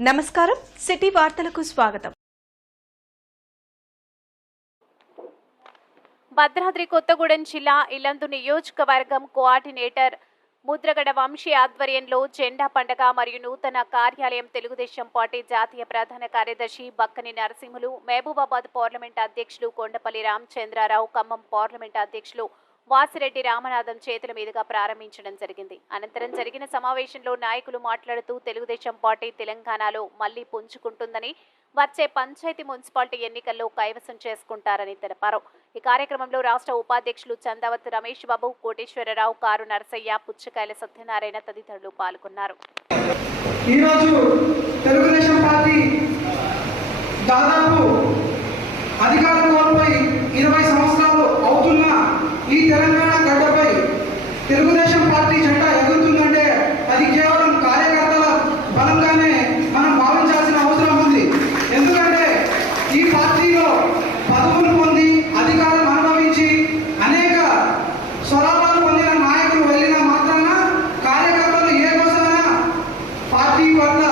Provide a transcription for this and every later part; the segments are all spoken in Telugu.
నమస్కారం. సిటీ వార్తలకు స్వాగతం. భద్రాద్రి కొత్తగూడెం జిల్లా ఇల్లందు నియోజకవర్గం కోఆర్డినేటర్ ముద్రగడ వంశీ ఆధ్వర్యంలో జెండా పండగ మరియు నూతన కార్యాలయం తెలుగుదేశం పార్టీ జాతీయ ప్రధాన కార్యదర్శి బక్కని నరసింహులు మహబూబాబాద్ పార్లమెంట్ అధ్యక్షులు కొండపల్లి రామచంద్రారావు ఖమ్మం పార్లమెంట్ అధ్యక్షులు వాసిరెడ్డి రామనాథం చేతుల మీదుగా ప్రారంభించడం జరిగింది. అనంతరం జరిగిన సమావేశంలో నాయకులు మాట్లాడుతూ తెలుగుదేశం పార్టీ తెలంగాణలో మళ్ళీ పుంజుకుంటుందని వచ్చే పంచాయతీ మున్సిపాలిటీ ఎన్నికల్లో కైవసం చేసుకుంటారని తెలిపారు. ఈ కార్యక్రమంలో రాష్ట్ర ఉపాధ్యక్షులు చందావత్ రమేష్ బాబు కోటేశ్వరరావు కారు నరసయ్య పుచ్చకాయల సత్యనారాయణ తదితరులు పాల్గొన్నారు. ఈరోజు తెలుగుదేశం పార్టీ దాదాపు అధికారం కోల్పోయి ఇరవై సంవత్సరాలు ఈ తెలంగాణ గడ్డపై తెలుగుదేశం పార్టీ జెండా ఎగురుతుందంటే అది కేవలం కార్యకర్తల బలంగానే మనం భావించాల్సిన అవసరం ఉంది ఎందుకంటే ఈ పార్టీలో పదవులు పొంది అధికారం అనుభవించి అనేక స్వలాభాలు పొందిన నాయకులు వెళ్ళిన మాత్రాన కార్యకర్తలు ఏ కోసమైనా పార్టీ పట్ల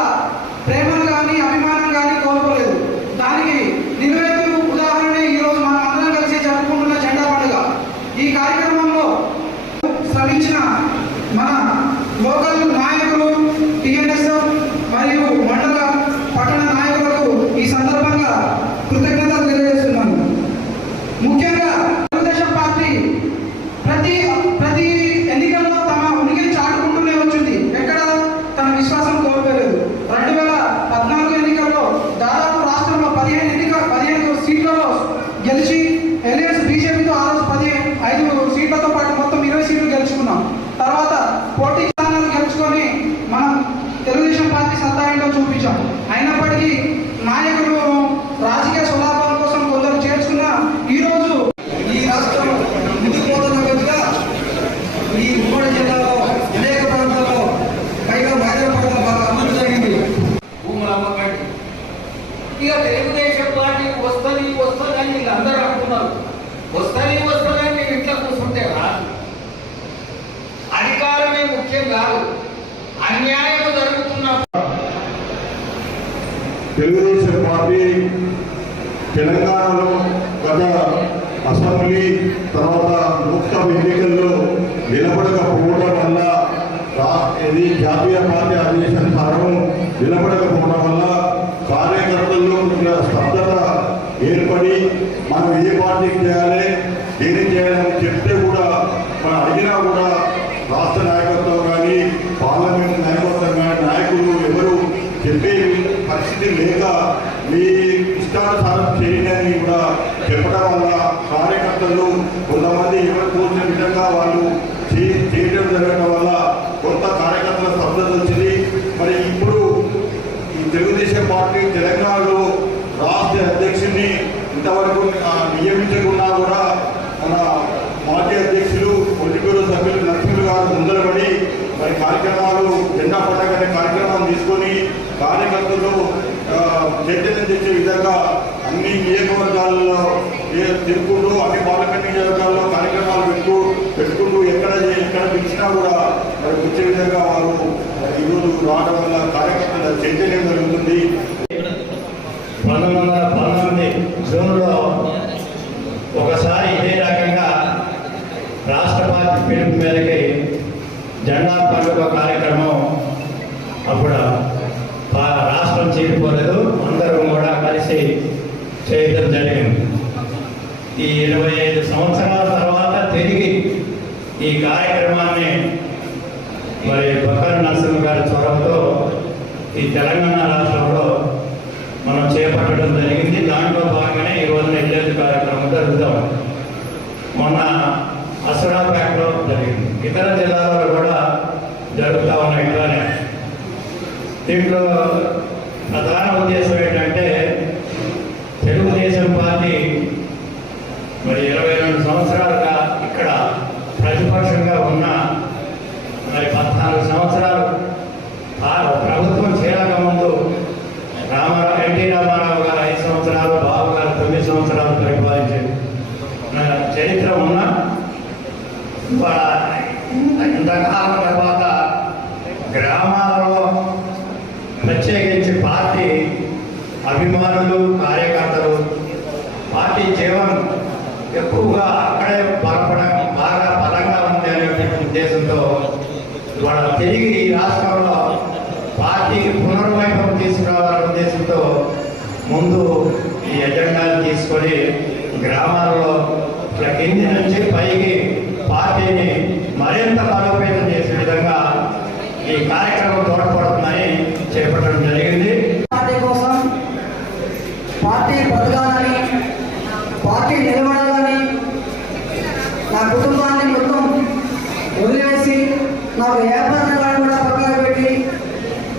ప్రేమను కానీ అభిమానం కానీ కోల్పోలేదు దానికి నిలువెత్తు ఉదాహరణ ఈరోజు మనం అందరం కలిసి జరుపుకుంటున్న జెండా పండుగ ఈ కార్యక్రమంలో శ్రమించిన మన లోకల్ నాయకులు టిఎన్ఎస్ఎఫ్ మరియు మండల పట్టణ నాయకులకు ఈ సందర్భంగా కృతజ్ఞతలు తెలియజేస్తున్నాను ముఖ్యంగా తెలుగుదేశం పార్టీ ప్రతి ప్రతి ఎన్నికల్లో తమ ఉనికిని చాటుకుంటూనే వచ్చింది ఎక్కడ తన విశ్వాసం కోల్పోలేదు రెండు వేల పద్నాలుగు ఎన్నికల్లో దాదాపు రాష్ట్రంలో పదిహేను ఎన్నిక పదిహేను సీట్లలో గెలిచి ఎలియన్స్ బీజేపీతో ఆ రోజు పదిహేను ఐదు సీట్లతో పాటు మొత్తం ఇరవై సీట్లు గెలుచుకున్నాం తర్వాత పోటీ స్థానాలు గెలుచుకొని మనం తెలుగుదేశం పార్టీ సత్తా ఏంటో చూపించాం. అయినప్పటికీ నాయకుడు తెలుగుదేశం పార్టీ తెలంగాణలో గత అసెంబ్లీ తర్వాత లోక్సభ ఎన్నికల్లో నిలబడకపోవడం వల్ల ఇది జాతీయ పార్టీ ఆదేశానుసారం నిలబడకపోవడం వల్ల కార్యకర్తల్లో స్తబ్దత ఏర్పడి మనం ఏ పార్టీకి చేయాలి ఏం చేయాలని చెప్తే కూడా మన అడిగినా కూడా రాష్ట్ర నాయకత్వం కానీ పార్లమెంట్ నాయకత్వం కానీ నాయకులు ఎవరు చెప్పే పరిస్థితి లేక మీ ఇష్టానుసారం చేయండి అని కూడా చెప్పడం వల్ల కార్యకర్తలు కొంతమంది ఎవరు కోరిన విధంగా వాళ్ళు చేయడం జరగడం వల్ల కొంత కార్యకర్తల స్తబ్దత వచ్చింది. మరి ఇప్పుడు ఈ తెలుగుదేశం పార్టీ తెలంగాణలో రాష్ట్ర అధ్యక్షుడిని ఇంతవరకు నియమించకుండా కూడా మన పార్టీ అధ్యక్షులు పొలిట్ సభ్యులు నరసింహులు గారు ముందరబడి మరి కార్యక్రమాలు జెండా పండగ కార్యక్రమాలు కార్యక్రమం తీసుకొని కార్యకర్తలు చైతన్యం తెచ్చే విధంగా అన్ని నియోజకవర్గాల్లో ఏ- అన్ని పార్లమెంట్ నియోజకవర్గాల్లో కార్యక్రమాలు పెట్టు పెట్టుకుంటూ ఎక్కడ ఎక్కడ పిలిచినా కూడా మరి వచ్చే విధంగా వారు ఈరోజు రావడం వల్ల కార్యకర్తల చైతన్యం జరుగుతుంది. పంతొమ్మిది వందల పంతొమ్మిది జూన్లో ఒకసారి ఇదే రకంగా రాష్ట్ర పార్టీ పిలుపు మేరకి జెండా పండుగ కార్యక్రమం అప్పుడు పా- రాష్ట్రం చేరిపోలేదు అందరం కూడా కలిసి చేయడం జరిగింది. ఈ ఇరవై ఐదు సంవత్సరాల తర్వాత తిరిగి ఈ కార్యక్రమాన్ని మరి బకర్ నరసింహ గారి చొరవతో ఈ తెలంగాణ రాష్ట్రంలో మనం చేపట్టడం జరిగింది. దాంట్లో భాగంగానే ఈ రోజున ఇల్లు కార్యక్రమం జరుగుతాం మొన్న అసరాపేటలో జరిగింది. ఇతర జిల్లాలో కూడా జరుగుతూ ఉన్నాయి ఇట్లానే. దీంట్లో ప్రధాన ఉద్దేశం ఏంటంటే తెలుగుదేశం పార్టీ మరి ఇరవై రెండు సంవత్సరాలుగా ఇక్కడ ప్రతిపక్షంగా ఉన్న మరి పద్నాలుగు సంవత్సరాలు ఆ ప్రభుత్వం చేరక ముందు రామారావు ఎన్టీ రామారావు గారు ఐదు సంవత్సరాలు బాబు గారు తొమ్మిది సంవత్సరాలు పరిపాలించారు ఆ, చరిత్ర ఉన్న వా- ఇంతకాలం తర్వాత గ్రామాలలో ప్రత్యేకించి పాత అభిమానులు కార్యకర్తలు. పార్టీ జీవనం ఎక్కువగా అక్కడే బలపడం బాగా బలంగా ఉంది అనేటువంటి ఉద్దేశంతో వాళ్ళ తిరిగి ఈ రాష్ట్రంలో పార్టీకి పునర్వైభవం తీసుకురావాలనే ఉద్దేశంతో ముందు ఈ ఎజెండాలు తీసుకొని గ్రామాల్లో ఇట్లా నుంచి పైకి పార్టీని మరింత బలోపేతం చేసే విధంగా ఈ కార్యక్రమం తోడ్పడుతుందని చేపట్టడం జరిగింది పార్టీ కోసం పార్టీ బతకాలని పార్టీ నిలబడాలని నా కుటుంబాన్ని మొత్తం వదిలేసి నాకు వ్యాపారాలను కూడా పక్కన పెట్టి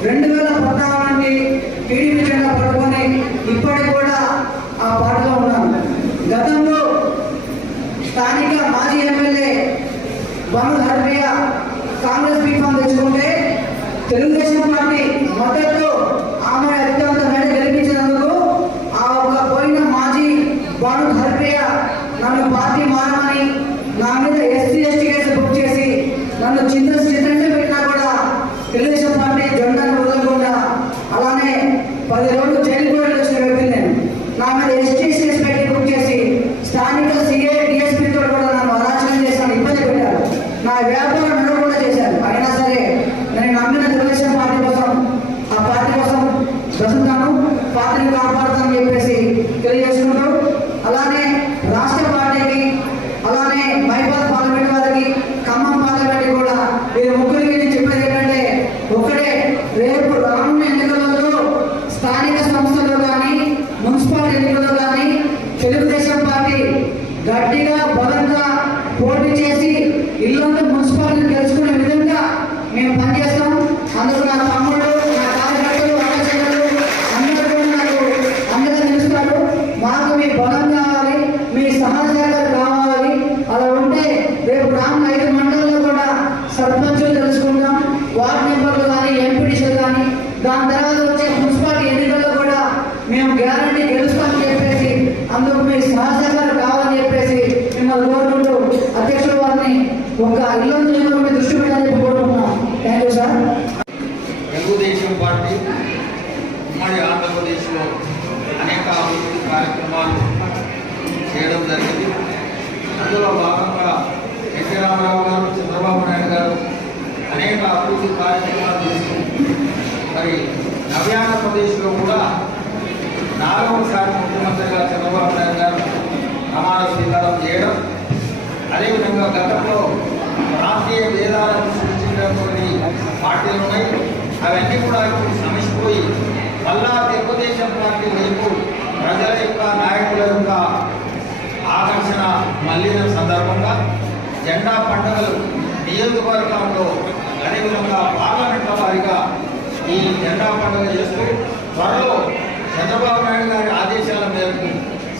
రెండు వేల పద్నాలుగు నుండి టీడీపీ జెండా పట్టుకొని ఇప్పటికి కూడా ఆ పార్టీలో ఉన్నాను. గతంలో స్థానిక మాజీ ఎమ్మెల్యే బను హర్బియ కాంగ్రెస్ బీఫామ్ తెచ్చుకుంటే తెలుగు హరిప్రియ నన్ను పార్టీ మారమని నా మీద ఎస్సీ ఎస్టీ కేసు బుక్ చేసి నన్ను చింత చింతంటే పెట్టినా కూడా తెలుగుదేశం పార్టీ జెండాను వదలకుండా అలానే పది రోజులు జైలు కూడా వచ్చిన వ్యక్తి నేను. నా మీద ఎస్టీ కేసు పెట్టి బుక్ చేసి స్థానిక సిఏ డిఎస్పీతో కూడా నన్ను అరాచకం చేశాను ఇబ్బంది పెట్టారు. నా వ్యాపారం నడవకుండా చేశారు అయినా సరే నేను నమ్మిన తెలుగుదేశం పార్టీ కోసం ఆ పార్టీ కోసం బ్రతుకుతాను పార్టీని కాపాడుతానని చెప్పేసి తెలియజేసుకుంటూ అలానే రాష్ట్ర పార్టీకి అలానే మైబాద్ పార్లమెంట్ వారికి ఖమ్మం పార్లమెంట్ కూడా వీరు ముగ్గురికి నేను చెప్పేది ఏంటంటే ఒకటే రేపు రానున్న ఎన్నికలలో స్థానిక సంస్థల్లో కానీ మున్సిపల్ ఎన్నికల్లో కానీ తెలుగుదేశం పార్టీ గట్టిగా బలంగా పోటీ చేసి ఇల్లంతా మున్సిపాలిటీ గెలుచుకునే విధంగా మేము పనిచేస్తాం అందరూ నా తమ్ముళ్ళు నా కార్యకర్తలు అక్కచెల్లెలు అందరూ కూడా నాకు అందరూ తెలుస్తారు. మాకు మీ బలం కావాలి మీ సహకారాలు కావాలి. అలా ఉంటే రేపు రానున్న ఐదు మండలంలో కూడా సర్పంచులు తెలుసుకుంటాం. వార్డు మెంబర్లు కానీ ఎంపీడీసీలు కానీ దాని తర్వాత పార్టీ ఉమ్మడి ఆంధ్రప్రదేశ్లో అనేక అభివృద్ధి కార్యక్రమాలు చేయడం జరిగింది. అందులో భాగంగా ఎన్టీ రామారావు గారు చంద్రబాబు నాయుడు గారు అనేక అభివృద్ధి కార్యక్రమాలు చేస్తూ మరి నవ్యాంధ్రప్రదేశ్లో కూడా నాలుగవసారి ముఖ్యమంత్రిగా చంద్రబాబు నాయుడు గారు ప్రమాణ స్వీకారం చేయడం అదేవిధంగా గతంలో ప్రాంతీయ భేదాలను సృష్టించినటువంటి పార్టీలు ఉన్నాయి. అవన్నీ కూడా ఇప్పుడు సమిసిపోయి మళ్ళా తెలుగుదేశం పార్టీ వైపు ప్రజల యొక్క నాయకుల యొక్క ఆకర్షణ మళ్ళిన సందర్భంగా జెండా పండుగలు నియోజకవర్గంలో అదేవిధంగా పార్లమెంట్ల వారిగా ఈ జెండా పండుగ చేస్తూ త్వరలో చంద్రబాబు నాయుడు గారి ఆదేశాల మేరకు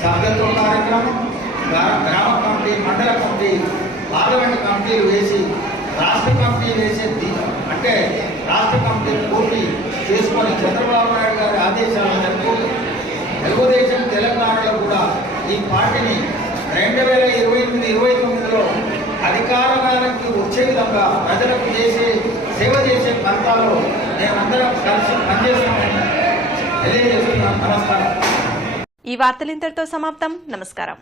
సభ్యత్వ కార్యక్రమం గ్రా- గ్రామ కమిటీ మండల కమిటీ పార్లమెంట్ కమిటీలు వేసి రాష్ట్ర కమిటీ వేసే అంటే రాష్ట్ర కమిటీ పూర్తి చేసుకొని చంద్రబాబు నాయుడు గారి ఆదేశాలు మేరకు తెలుగుదేశం తెలంగాణలో కూడా ఈ పార్టీని రెండు వేల ఇరవై ఎనిమిది ఇరవై తొమ్మిదిలో అధికారానికి వచ్చే విధంగా ప్రజలకు చేసే సేవ చేసే ప్రాంతాల్లో మేమందరం కలిసి పనిచేస్తామని తెలియజేస్తున్నాం నమస్కారం. ఈ వార్తలు ఇంతటితో సమాప్తం. నమస్కారం.